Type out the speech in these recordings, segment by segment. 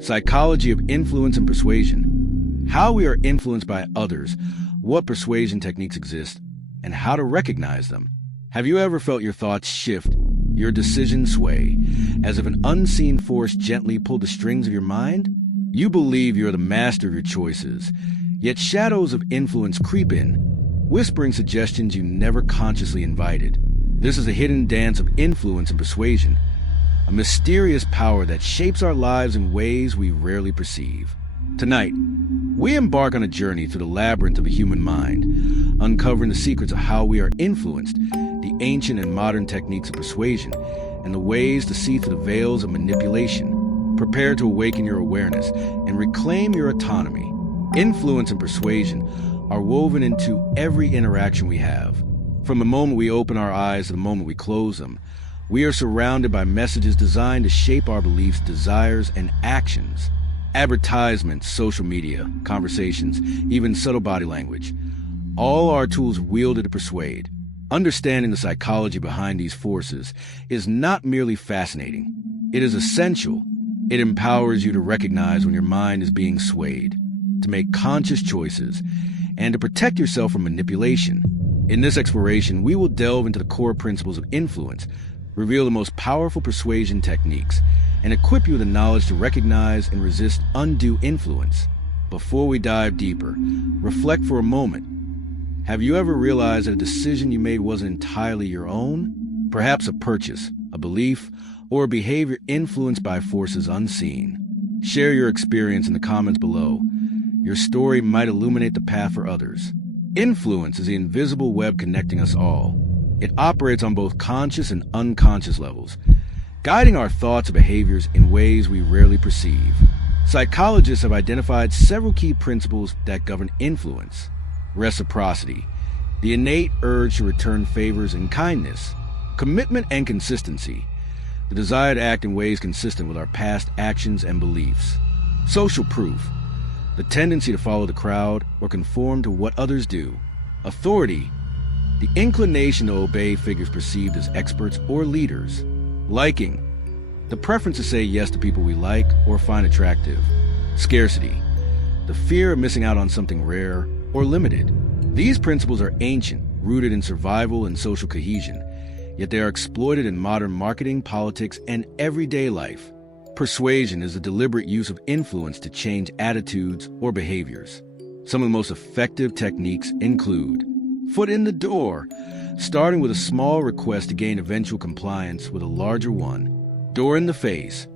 Psychology of Influence and Persuasion. How we are influenced by others, what persuasion techniques exist, and how to recognize them. Have you ever felt your thoughts shift, your decisions sway, as if an unseen force gently pulled the strings of your mind? You believe you're the master of your choices, yet shadows of influence creep in, whispering suggestions you never consciously invited. This is a hidden dance of influence and persuasion, a mysterious power that shapes our lives in ways we rarely perceive. Tonight, we embark on a journey through the labyrinth of the human mind, uncovering the secrets of how we are influenced, the ancient and modern techniques of persuasion, and the ways to see through the veils of manipulation. Prepare to awaken your awareness and reclaim your autonomy. Influence and persuasion are woven into every interaction we have. From the moment we open our eyes to the moment we close them, we are surrounded by messages designed to shape our beliefs, desires, and actions. Advertisements, social media, conversations, even subtle body language. All are tools wielded to persuade. Understanding the psychology behind these forces is not merely fascinating. It is essential. It empowers you to recognize when your mind is being swayed, to make conscious choices, and to protect yourself from manipulation. In this exploration, we will delve into the core principles of influence, reveal the most powerful persuasion techniques, and equip you with the knowledge to recognize and resist undue influence. Before we dive deeper, reflect for a moment. Have you ever realized that a decision you made wasn't entirely your own? Perhaps a purchase, a belief, or a behavior influenced by forces unseen. Share your experience in the comments below. Your story might illuminate the path for others. Influence is the invisible web connecting us all. It operates on both conscious and unconscious levels, guiding our thoughts and behaviors in ways we rarely perceive. Psychologists have identified several key principles that govern influence. Reciprocity, the innate urge to return favors and kindness. Commitment and consistency, the desire to act in ways consistent with our past actions and beliefs. Social proof, the tendency to follow the crowd or conform to what others do. Authority, the inclination to obey figures perceived as experts or leaders. Liking, the preference to say yes to people we like or find attractive. Scarcity, the fear of missing out on something rare or limited. These principles are ancient, rooted in survival and social cohesion, yet they are exploited in modern marketing, politics, and everyday life. Persuasion is the deliberate use of influence to change attitudes or behaviors. Some of the most effective techniques include foot in the door, starting with a small request to gain eventual compliance with a larger one. Door in the face,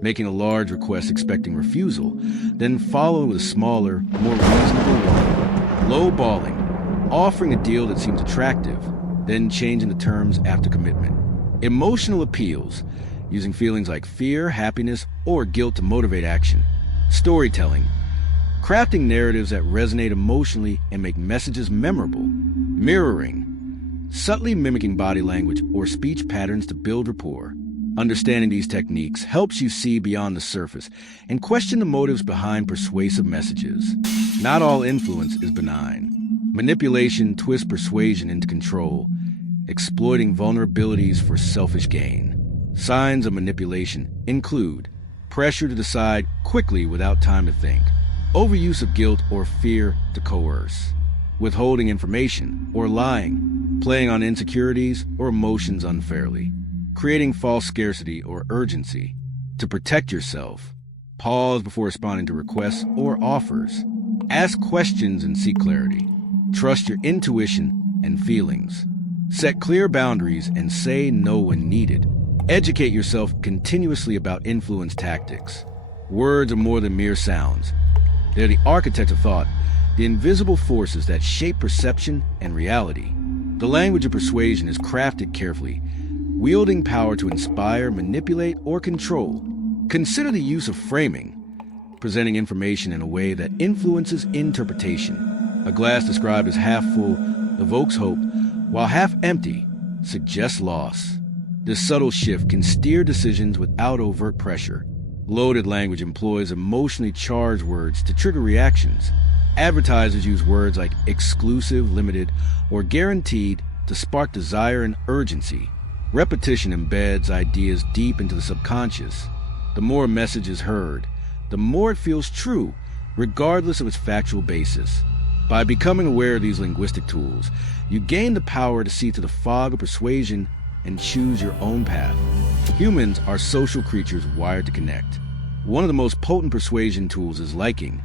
making a large request expecting refusal, then following with a smaller, more reasonable one. Low-balling, offering a deal that seems attractive, then changing the terms after commitment. Emotional appeals, using feelings like fear, happiness, or guilt to motivate action. Storytelling, crafting narratives that resonate emotionally and make messages memorable. Mirroring, subtly mimicking body language or speech patterns to build rapport. Understanding these techniques helps you see beyond the surface and question the motives behind persuasive messages. Not all influence is benign. Manipulation twists persuasion into control, exploiting vulnerabilities for selfish gain. Signs of manipulation include pressure to decide quickly without time to think, overuse of guilt or fear to coerce, withholding information or lying, playing on insecurities or emotions unfairly, creating false scarcity or urgency. To protect yourself, pause before responding to requests or offers. Ask questions and seek clarity. Trust your intuition and feelings. Set clear boundaries and say no when needed. Educate yourself continuously about influence tactics. Words are more than mere sounds. They're the architects of thought, the invisible forces that shape perception and reality. The language of persuasion is crafted carefully, wielding power to inspire, manipulate, or control. Consider the use of framing, presenting information in a way that influences interpretation. A glass described as half full evokes hope, while half empty suggests loss. This subtle shift can steer decisions without overt pressure. Loaded language employs emotionally charged words to trigger reactions. Advertisers use words like exclusive, limited, or guaranteed to spark desire and urgency. Repetition embeds ideas deep into the subconscious. The more a message is heard, the more it feels true, regardless of its factual basis. By becoming aware of these linguistic tools, you gain the power to see through the fog of persuasion and choose your own path. Humans are social creatures wired to connect. One of the most potent persuasion tools is liking.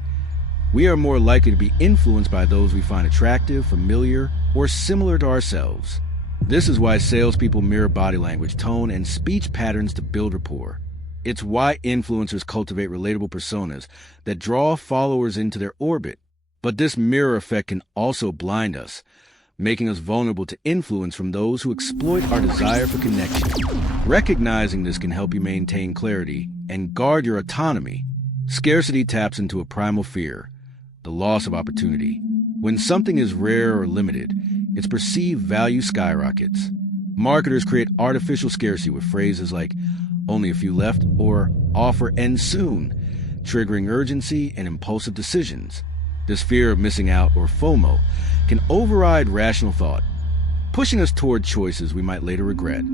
We are more likely to be influenced by those we find attractive, familiar, or similar to ourselves. This is why salespeople mirror body language, tone, and speech patterns to build rapport. It's why influencers cultivate relatable personas that draw followers into their orbit. But this mirror effect can also blind us, making us vulnerable to influence from those who exploit our desire for connection. Recognizing this can help you maintain clarity and guard your autonomy. Scarcity taps into a primal fear, the loss of opportunity. When something is rare or limited, its perceived value skyrockets. Marketers create artificial scarcity with phrases like, "only a few left," or "offer ends soon," triggering urgency and impulsive decisions. This fear of missing out, or FOMO, can override rational thought, pushing us toward choices we might later regret.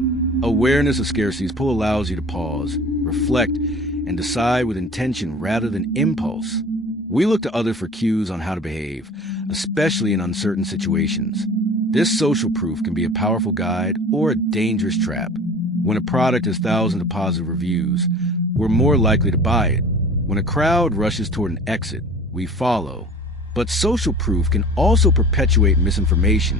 Awareness of scarcity's pull allows you to pause, reflect, and decide with intention rather than impulse. We look to others for cues on how to behave, especially in uncertain situations. This social proof can be a powerful guide or a dangerous trap. When a product has thousands of positive reviews, we're more likely to buy it. When a crowd rushes toward an exit, we follow. But social proof can also perpetuate misinformation,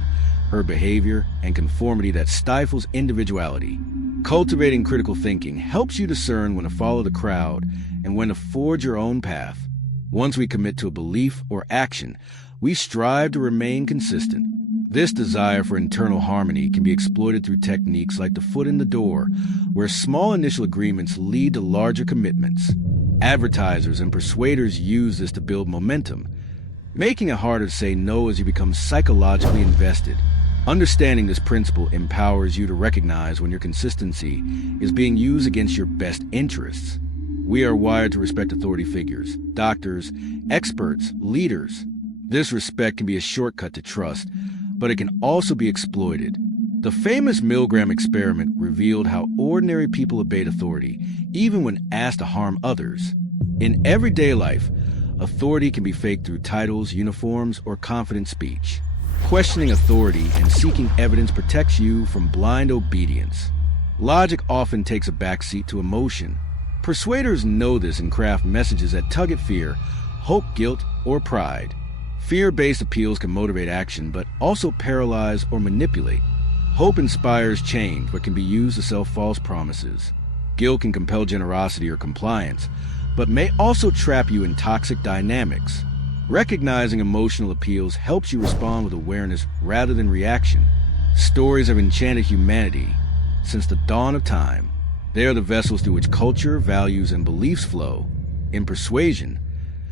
herd behavior, and conformity that stifles individuality. Cultivating critical thinking helps you discern when to follow the crowd and when to forge your own path. Once we commit to a belief or action, we strive to remain consistent. This desire for internal harmony can be exploited through techniques like the foot in the door, where small initial agreements lead to larger commitments. Advertisers and persuaders use this to build momentum, making it harder to say no as you become psychologically invested. Understanding this principle empowers you to recognize when your consistency is being used against your best interests. We are wired to respect authority figures, doctors, experts, leaders. This respect can be a shortcut to trust, but it can also be exploited. The famous Milgram experiment revealed how ordinary people obeyed authority, even when asked to harm others. In everyday life, authority can be faked through titles, uniforms, or confident speech. Questioning authority and seeking evidence protects you from blind obedience. Logic often takes a backseat to emotion. Persuaders know this and craft messages that tug at fear, hope, guilt, or pride. Fear-based appeals can motivate action, but also paralyze or manipulate. Hope inspires change, but can be used to sell false promises. Guilt can compel generosity or compliance, but may also trap you in toxic dynamics. Recognizing emotional appeals helps you respond with awareness rather than reaction. Stories have enchanted humanity since the dawn of time. They are the vessels through which culture, values, and beliefs flow. In persuasion,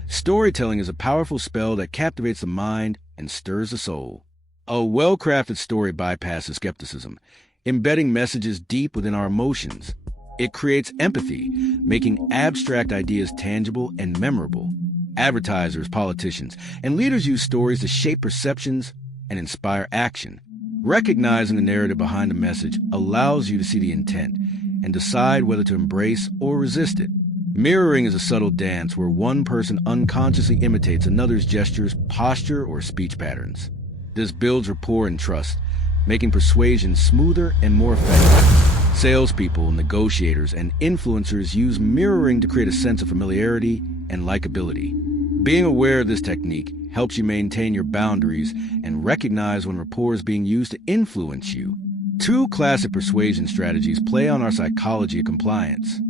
storytelling is a powerful spell that captivates the mind and stirs the soul. A well-crafted story bypasses skepticism, embedding messages deep within our emotions. It creates empathy, making abstract ideas tangible and memorable. Advertisers, politicians, and leaders use stories to shape perceptions and inspire action. Recognizing the narrative behind a message allows you to see the intent and decide whether to embrace or resist it. Mirroring is a subtle dance where one person unconsciously imitates another's gestures, posture, or speech patterns. This builds rapport and trust, making persuasion smoother and more effective. Salespeople, negotiators, and influencers use mirroring to create a sense of familiarity and likability. Being aware of this technique helps you maintain your boundaries and recognize when rapport is being used to influence you. Two classic persuasion strategies play on our psychology of compliance.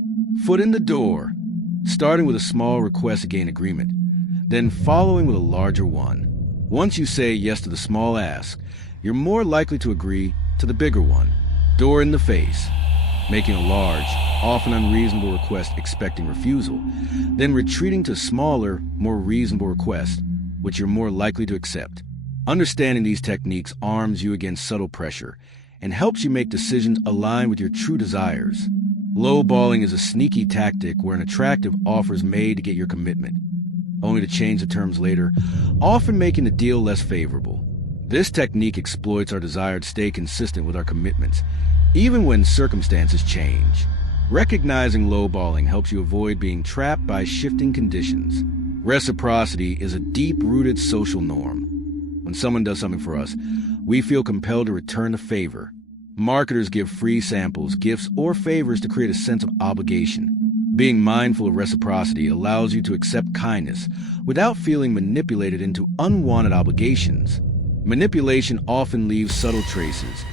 Foot in the door, starting with a small request to gain agreement, then following with a larger one. Once you say yes to the small ask, you're more likely to agree to the bigger one. Door in the face, making a large, often unreasonable request expecting refusal, then retreating to smaller, more reasonable requests, which you're more likely to accept. Understanding these techniques arms you against subtle pressure and helps you make decisions aligned with your true desires. Lowballing is a sneaky tactic where an attractive offer is made to get your commitment, only to change the terms later, often making the deal less favorable. This technique exploits our desire to stay consistent with our commitments, even when circumstances change. Recognizing lowballing helps you avoid being trapped by shifting conditions. Reciprocity is a deep-rooted social norm. When someone does something for us, we feel compelled to return the favor. Marketers give free samples, gifts, or favors to create a sense of obligation. Being mindful of reciprocity allows you to accept kindness without feeling manipulated into unwanted obligations. Manipulation often leaves subtle traces,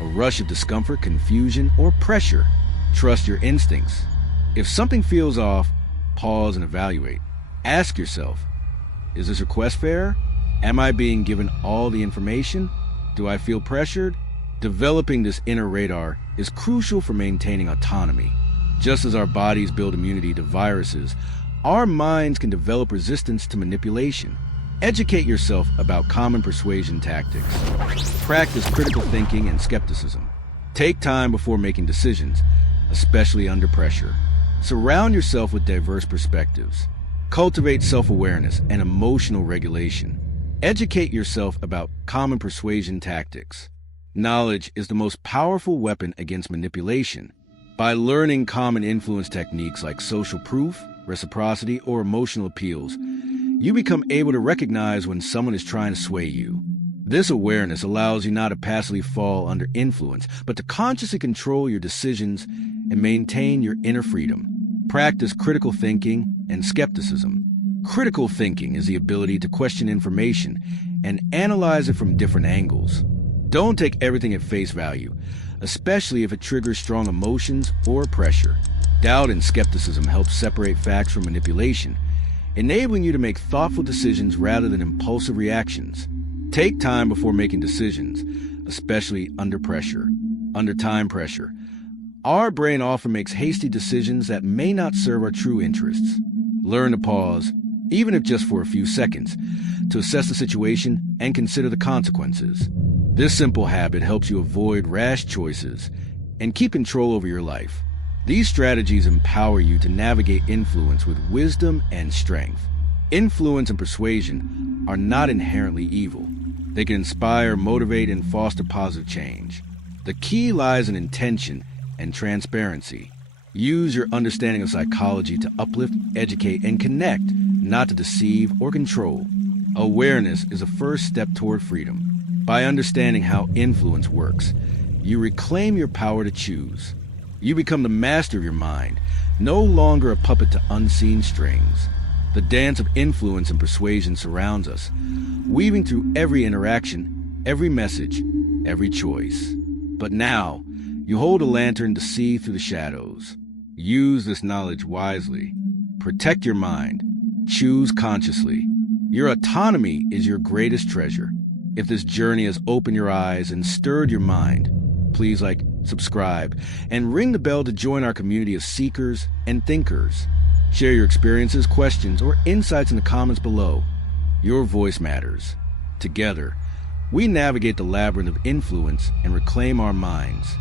a rush of discomfort, confusion, or pressure. Trust your instincts. If something feels off, pause and evaluate. Ask yourself, is this request fair? Am I being given all the information? Do I feel pressured? Developing this inner radar is crucial for maintaining autonomy. Just as our bodies build immunity to viruses, our minds can develop resistance to manipulation. Educate yourself about common persuasion tactics. Practice critical thinking and skepticism. Take time before making decisions, especially under pressure. Surround yourself with diverse perspectives. Cultivate self-awareness and emotional regulation. Educate yourself about common persuasion tactics. Knowledge is the most powerful weapon against manipulation. By learning common influence techniques like social proof, reciprocity, or emotional appeals, you become able to recognize when someone is trying to sway you. This awareness allows you not to passively fall under influence, but to consciously control your decisions and maintain your inner freedom. Practice critical thinking and skepticism. Critical thinking is the ability to question information and analyze it from different angles. Don't take everything at face value, especially if it triggers strong emotions or pressure. Doubt and skepticism help separate facts from manipulation, enabling you to make thoughtful decisions rather than impulsive reactions. Take time before making decisions, especially under pressure. Under time pressure, our brain often makes hasty decisions that may not serve our true interests. Learn to pause, even if just for a few seconds, to assess the situation and consider the consequences. This simple habit helps you avoid rash choices and keep control over your life. These strategies empower you to navigate influence with wisdom and strength. Influence and persuasion are not inherently evil. They can inspire, motivate, and foster positive change. The key lies in intention and transparency. Use your understanding of psychology to uplift, educate, and connect, not to deceive or control. Awareness is a first step toward freedom. By understanding how influence works, you reclaim your power to choose. You become the master of your mind, no longer a puppet to unseen strings. The dance of influence and persuasion surrounds us, weaving through every interaction, every message, every choice. But now, you hold a lantern to see through the shadows. Use this knowledge wisely. Protect your mind. Choose consciously. Your autonomy is your greatest treasure. If this journey has opened your eyes and stirred your mind, please like, subscribe, and ring the bell to join our community of seekers and thinkers. Share your experiences, questions, or insights in the comments below. Your voice matters. Together, we navigate the labyrinth of influence and reclaim our minds.